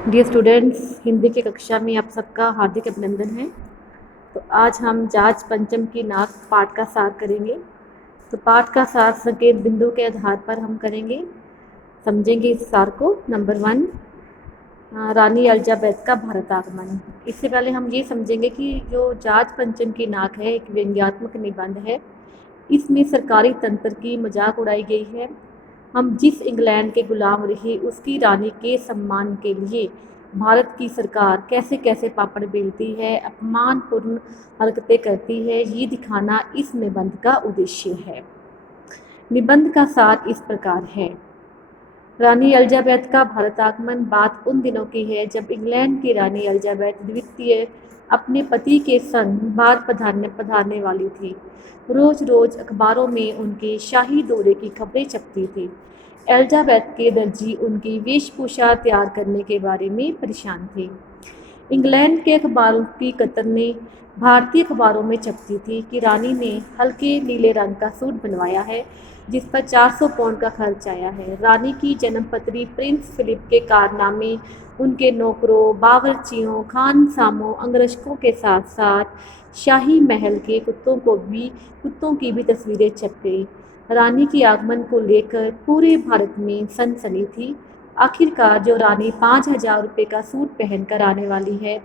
Dear students, Hindi की कक्षा में आप सबका हार्दिक अभिनंदन है। तो आज हम जाज पंचम की नाक पाठ का सार करेंगे। तो पाठ का सार संकेत बिंदु के आधार पर हम करेंगे, समझेंगे इस सार को। नंबर 1, रानी एलिजाबेथ का भारत आगमन। इससे पहले हम ये समझेंगे कि जो जाज पंचम की नाक है एक व्यंग्यात्मक निबंध है। इसमें सरकारी तंत्र की मजाक उड़ाई गई है। हम जिस इंग्लैंड के गुलाम रहे उसकी रानी के सम्मान के लिए भारत की सरकार कैसे कैसे पापड़ बेलती है, अपमानपूर्ण हरकतें करती है, ये दिखाना इस निबंध का उद्देश्य है। निबंध का सार इस प्रकार है। रानी एलिजाबेथ का भारत आगमन बात उन दिनों की है जब इंग्लैंड की रानी एलिजाबेथ द्वितीय अपने पति के संग भारत पधारने वाली थी। रोज रोज अखबारों में उनके शाही दौरे की खबरें छपती थी। एलिजाबेथ के दर्जी उनकी वेशभूषा तैयार करने के बारे में परेशान थे। इंग्लैंड के अखबारों की कतरने भारतीय अखबारों में छपती थी कि रानी ने हल्के नीले रंग का सूट बनवाया है जिस पर 400 पाउंड का खर्च आया है। रानी की जन्मपत्री प्रिंस फिलिप के कारनामे उनके नौकरों, बावर्चियों, खानसामों, अंगरक्षकों के साथ साथ शाही महल के कुत्तों की भी तस्वीरें छप गई। रानी के आगमन को लेकर पूरे भारत में सनसनी थी। आखिरकार जो रानी 5,000 रुपये का सूट पहनकर आने वाली है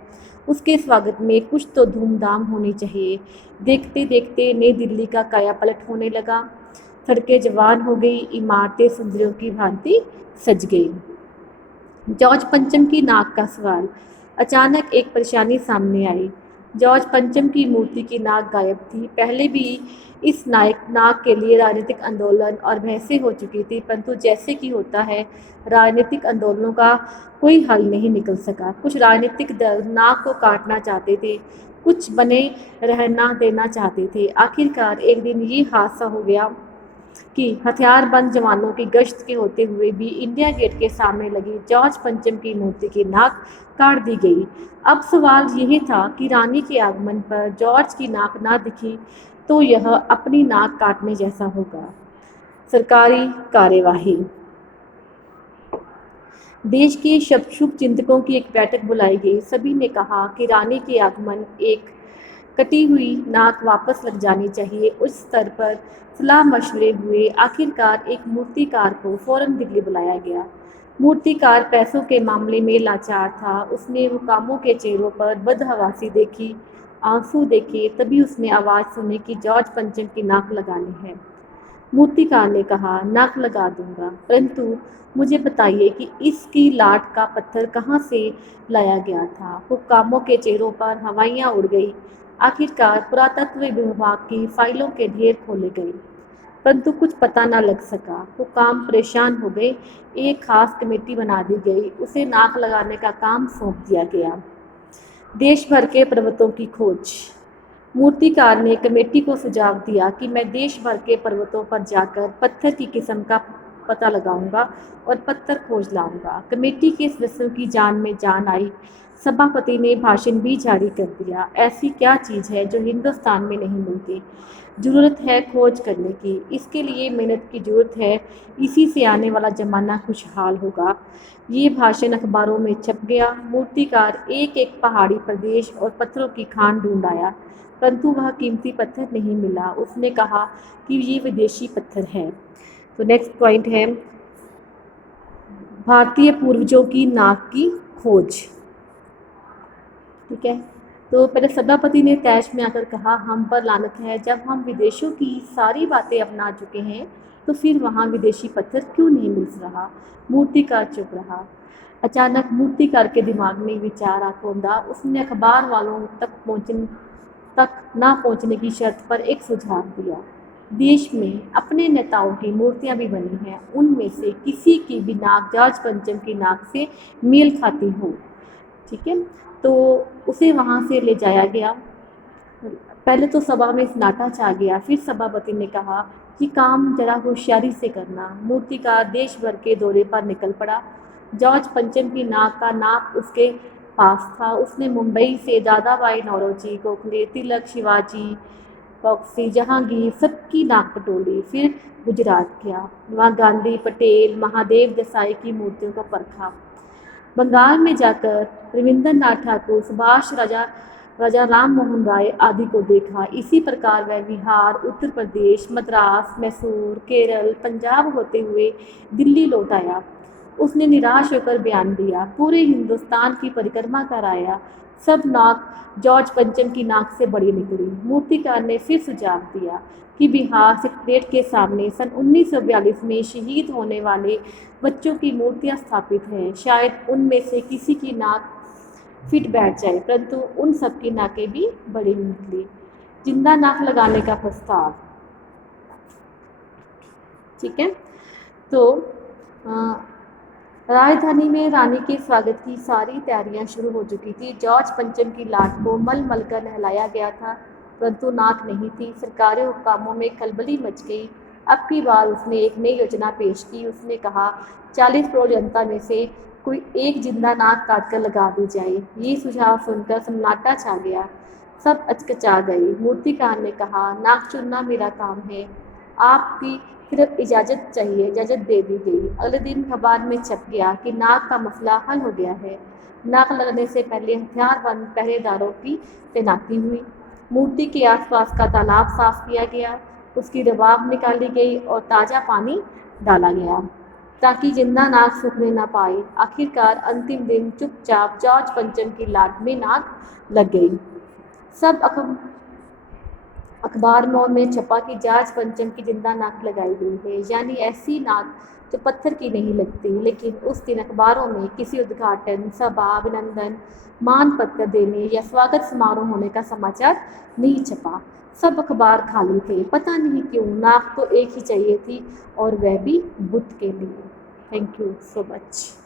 उसके स्वागत में कुछ तो धूमधाम होनी चाहिए। देखते देखते नई दिल्ली का कायापलट होने लगा। सड़कें जवान हो गई, इमारतें सुंदरियों की भांति सज गई। जॉर्ज पंचम की नाक का सवाल। अचानक एक परेशानी सामने आई। जॉर्ज पंचम की मूर्ति की नाक गायब थी। पहले भी इस नाक के लिए राजनीतिक आंदोलन और बहसें हो चुकी थी, परंतु जैसे कि होता है राजनीतिक आंदोलनों का कोई हल नहीं निकल सका। कुछ राजनीतिक दल नाक को काटना चाहते थे, कुछ बने रहना देना चाहते थे। आखिरकार एक दिन ये हादसा हो गया कि हथियारबंद जवानों की गश्त के होते हुए भी इंडिया गेट के सामने लगी जॉर्ज पंचम की मूर्ति की नाक काट दी गई। अब सवाल यही था कि रानी के आगमन पर जॉर्ज की नाक ना दिखी तो यह अपनी नाक काटने जैसा होगा। सरकारी कार्यवाही। देश के शुभ चिंतकों की एक बैठक बुलाई गई। सभी ने कहा कि रानी के आगमन एक कटी हुई नाक वापस लग जानी चाहिए। उस स्तर पर सलाह मशवरे हुए। आखिरकार एक मूर्तिकार को फौरन दिल्ली बुलाया गया। मूर्तिकार पैसों के मामले में लाचार था। उसने हुकामों के चेहरों पर बदहवासी देखी, आंसू देखे, तभी उसने आवाज़ सुनी कि जॉर्ज पंचम की नाक लगानी है। मूर्तिकार ने कहा, नाक लगा दूंगा, परंतु मुझे बताइए कि इसकी लाट का पत्थर कहाँ से लाया गया था। हुक्कामों के चेहरों पर हवाइयाँ उड़ गई। आखिरकार पुरातत्व विभाग की फाइलों के ढेर खोले गए, परंतु कुछ पता न लग सका। हुक्काम परेशान हो गए। एक खास कमेटी बना दी गई, उसे नाक लगाने का काम सौंप दिया गया। देश भर के पर्वतों की खोज। मूर्तिकार ने कमेटी को सुझाव दिया कि मैं देश भर के पर्वतों पर जाकर पत्थर की किस्म का पता लगाऊंगा और पत्थर खोज लाऊंगा। कमेटी के सदस्यों की जान में जान आई। सभापति ने भाषण भी जारी कर दिया। ऐसी क्या चीज़ है जो हिंदुस्तान में नहीं मिलती? ज़रूरत है खोज करने की, इसके लिए मेहनत की ज़रूरत है। इसी से आने वाला ज़माना खुशहाल होगा। ये भाषण अखबारों में छप गया। मूर्तिकार एक एक पहाड़ी प्रदेश और पत्थरों की खान ढूंढ आया, परंतु वह कीमती पत्थर नहीं मिला। उसने कहा कि ये विदेशी पत्थर है। तो नेक्स्ट पॉइंट है भारतीय पूर्वजों की नाक की खोज। ठीक है, तो पहले सभापति ने तैश में आकर कहा, हम पर लानत है, जब हम विदेशों की सारी बातें अपना चुके हैं तो फिर वहाँ विदेशी पत्थर क्यों नहीं मिल रहा। मूर्तिकार चुप रहा। अचानक मूर्तिकार के दिमाग में विचार आ कौंधा। उसने अखबार वालों तक ना पहुंचने की शर्त पर एक सुझाव दिया। देश में अपने नेताओं की मूर्तियां भी बनी हैं, उनमें से किसी की भी नाक जॉर्ज पंचम की नाक से मेल खाती हो। ठीक है, तो उसे वहाँ से ले जाया गया। पहले तो सभा में सन्नाटा छा गया। फिर सभापति ने कहा कि काम जरा होशियारी से करना। मूर्तिकार देश भर के दौरे पर निकल पड़ा। जॉर्ज पंचम की नाक का नाप उसके पास था। उसने मुंबई से दादाबाई नौरोजी, गोखले, तिलक, शिवाजी, बॉक्सी, जहांगीर सबकी नाक पटोली। फिर गुजरात गया, वहाँ गांधी, पटेल, महादेव देसाई की मूर्तियों को परखा। बंगाल में जाकर रविंद्रनाथ ठाकुर, सुभाष राजा राम मोहन राय आदि को देखा। इसी प्रकार वह बिहार, उत्तर प्रदेश, मद्रास, मैसूर, केरल, पंजाब होते हुए दिल्ली लौट आया। उसने निराश होकर बयान दिया, पूरे हिंदुस्तान की परिक्रमा कर आया, सब नाक जॉर्ज पंचम की नाक से बड़ी निकली। मूर्तिकार ने फिर सुझाव दिया कि बिहार सेक्रेटेरिएट के सामने सन 1942 में शहीद होने वाले बच्चों की मूर्तियां स्थापित हैं, शायद उनमें से किसी की नाक फिट बैठ जाए, परंतु उन सब की नाकें भी बड़ी निकली। जिंदा नाक लगाने का प्रस्ताव। ठीक है, तो राजधानी में रानी के स्वागत की सारी तैयारियां शुरू हो चुकी थी। जॉर्ज पंचम की लाट को मल मल कर नहलाया गया था, परंतु नाक नहीं थी। सरकारी हुक्कामों में खलबली मच गई। अब की बार उसने एक नई योजना पेश की। उसने कहा 40 करोड़ जनता में से कोई एक जिंदा नाक काट कर लगा दी जाए। ये सुझाव सुनकर सन्नाटा छा गया, सब अचकचा गए। मूर्तिकार ने कहा, नाक चुनना मेरा काम है, आपकी सिर्फ इजाज़त चाहिए। इजाज़त दे दी गई। अगले दिन अखबार में छप गया कि नाक का मसला हल हो गया है। नाक लगने से पहले हथियारबंद पहरेदारों की तैनाती हुई। मूर्ति के आसपास का तालाब साफ किया गया, उसकी रबाब निकाली गई और ताज़ा पानी डाला गया ताकि जिंदा नाक सूखने न पाए। आखिरकार अंतिम दिन चुपचाप जॉर्ज पंचम की लाट में नाक लग गई। सब अखबार में छपा कि जॉर्ज पंचम की जिंदा नाक लगाई गई है, यानी ऐसी नाक जो पत्थर की नहीं लगती। लेकिन उस दिन अखबारों में किसी उद्घाटन सभा, अभिनंदन मानपत्र देने या स्वागत समारोह होने का समाचार नहीं छपा। सब अखबार खाली थे। पता नहीं क्यों, नाक तो एक ही चाहिए थी, और वह भी बुद्ध के लिए। Thank you so much.